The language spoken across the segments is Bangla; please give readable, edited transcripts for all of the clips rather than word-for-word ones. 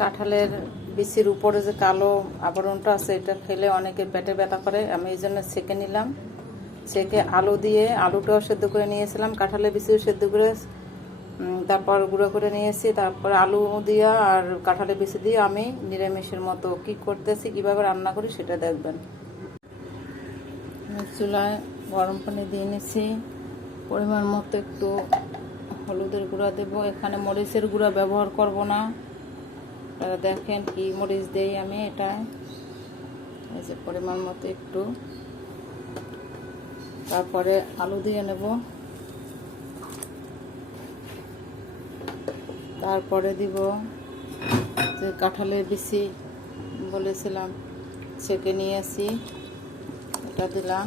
কাঁঠালের বিচির উপরে যে কালো আবরণটা আছে, এটা খেলে অনেকের পেটে ব্যথা করে। আমি এই জন্য ছেঁকে নিলাম। ছেঁকে আলু দিয়ে, আলুটাও সেদ্ধ করে নিয়েছিলাম, কাঁঠালের বিচিও সেদ্ধ করে তারপর গুঁড়ো করে নিয়েছি। তারপর আলু দিয়ে আর কাঁঠালের বিচি দিয়ে আমি নিরামিষের মতো কি করতেছি, কিভাবে রান্না করি সেটা দেখবেন। চুলায় গরম পানি দিয়ে নিছি। পরিমাণ মতো একটু হলুদের গুঁড়া দেব। এখানে মরিচের গুঁড়া ব্যবহার করব না। আপনারা দেখেন কি মরিচ দেই আমি এটা। এই যে পরিমাণ মতো একটু। তারপরে আলু দিয়ে নেব। তারপরে দিব যে কাঁঠালের বিচি বলেছিলাম ছেঁকে নিয়েছি, এটা দিলাম।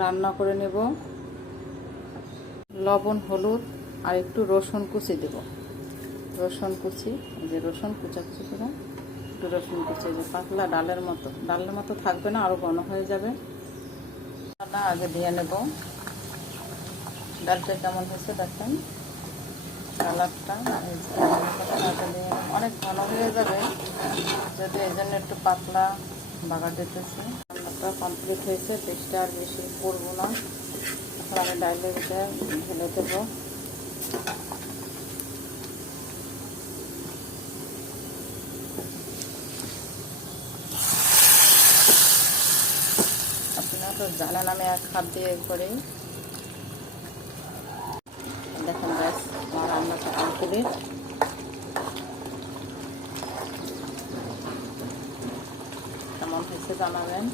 রান্না করে নেব। লবণ, হলুদ আর একটু রসুন কুচি দেব। রসুন কুচি, এই যে রসুন কুচাকুচি করে একটু রসুন কুচি, যে পাতলা ডালের মতো থাকবে না, আরও ঘন হয়ে যাবে। আগে দিয়ে নেব। ডালটা কেমন হয়েছে দেখেন, কালারটা অনেক ঘন হয়ে যাবে যদি, এই জন্য একটু পাতলা বাগার দিতেছি। রান্নাটা কমপ্লিট হয়েছে, পেস্টটা আর বেশি করবো না। এখন আমি ডালের ভিতরে ঢেলে দেবো। আপনারা তো জানেন আমি এক হাত দিয়ে করি। দেখেন ব্যাস, আমার রান্নাটা কমপ্লিট। কেমন হয়েছে জানাবেন।